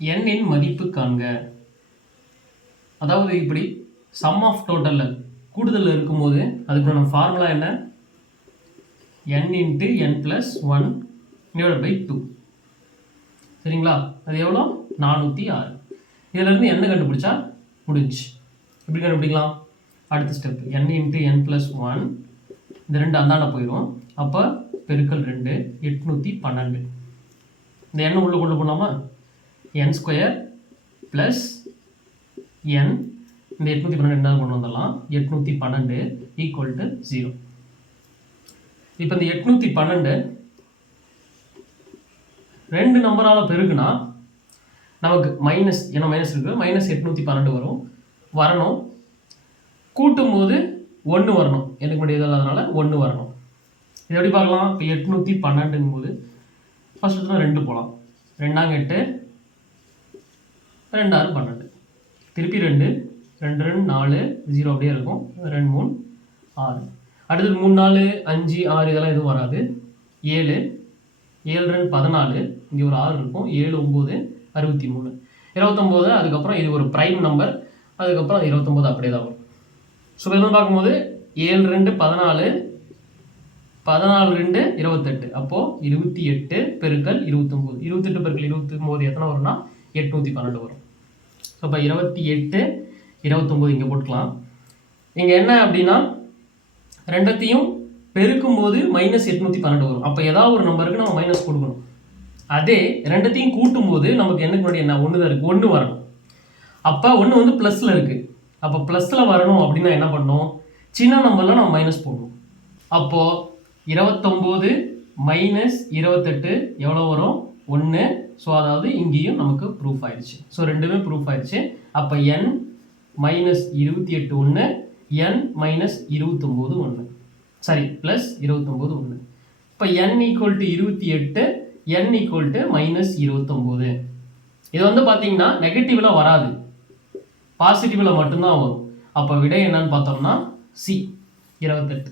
n இன் மதிப்பு காண்க. அதாவது இப்படி சம் ஆஃப் டோட்டலில் கூடுதல் இருக்கும்போது அதுக்கு நம்ம ஃபார்முலா என்ன, n into n plus 1 divide by 2. சரிங்களா? அது எவ்வளோ? 406. இதிலேருந்து n கண்டுபிடிச்சா முடிஞ்சு. எப்படி கண்டுபிடிக்கலாம்? அடுத்த step n into n plus 1, இந்த ரெண்டு அந்தாண்ட போயிடும். அப்போ பெருக்கல் 2 812. இந்த n உள்ள கொண்டு போகலாமா? n ஸ்கொயர் ப்ளஸ் n, இந்த 812 ரெண்டாவது கொண்டு வந்துடலாம். 812 ஈக்குவல் டு 0. இப்போ இந்த 812 ரெண்டு நம்பரால் பெருக்குனா நமக்கு மைனஸ், ஏன்னா மைனஸ் இருக்குது, மைனஸ் 812 வரணும். கூட்டும் போது 1 வரணும். எனக்கு முன்னாடி இல்லாதனால 1 வரணும். இது எப்படி பார்க்கலாம்? இப்போ 812 போது ஃபர்ஸ்ட் தான் 2 போகலாம். 2 8, 2 6 12, திருப்பி 2 2 2 4 0 அப்படியே இருக்கும். 2 3 6, அடுத்தது 3 4 5 6 இதெல்லாம் எதுவும் வராது. 7 7 2 14, இங்கே ஒரு 6 இருக்கும். 7 9 63 29. அதுக்கப்புறம் இது ஒரு ப்ரைம் நம்பர், அதுக்கப்புறம் 29 அப்படியே தான் வரும். ஸோ இதெல்லாம் பார்க்கும்போது 7 2 14, 14 2 28, அப்போது 28 பெருக்கல் 29. 28 பெருக்கல் 29 எத்தனை வரும்னா 812 வரும். ஸோ அப்போ 28 29 இங்கே போட்டுக்கலாம். இங்கே என்ன அப்படின்னா ரெண்டத்தையும் பெருக்கும்போது மைனஸ் 812 வரும். அப்போ ஏதாவது ஒரு நம்பருக்கு நம்ம மைனஸ் கொடுக்கணும். அதே ரெண்டத்தையும் கூட்டும் போது நமக்கு எனக்கு முன்னாடி என்ன 1 தான் இருக்குது, 1 வரணும். அப்போ 1 வந்து ப்ளஸில் இருக்குது. அப்போ ப்ளஸில் வரணும் அப்படின்னா என்ன பண்ணணும்? சின்ன நம்பரில் நம்ம மைனஸ் போடணும். அப்போது 29 மைனஸ் 28 எவ்வளோ வரும்? 1. ஸோ அதாவது இங்கேயும் நமக்கு ப்ரூஃப் ஆயிடுச்சு. ஸோ ரெண்டுமே ப்ரூஃப் ஆயிடுச்சு. அப்போ n மைனஸ் 28 1, n மைனஸ் 29 1, சரி ப்ளஸ் 29 1. இப்போ n equal to 28, n equal to minus 29. இது வந்து பார்த்தீங்கன்னா நெகட்டிவில் வராது, பாசிட்டிவில் மட்டும்தான் வரும். அப்போ விடை என்னன்னு பார்த்தோம்னா சி 28.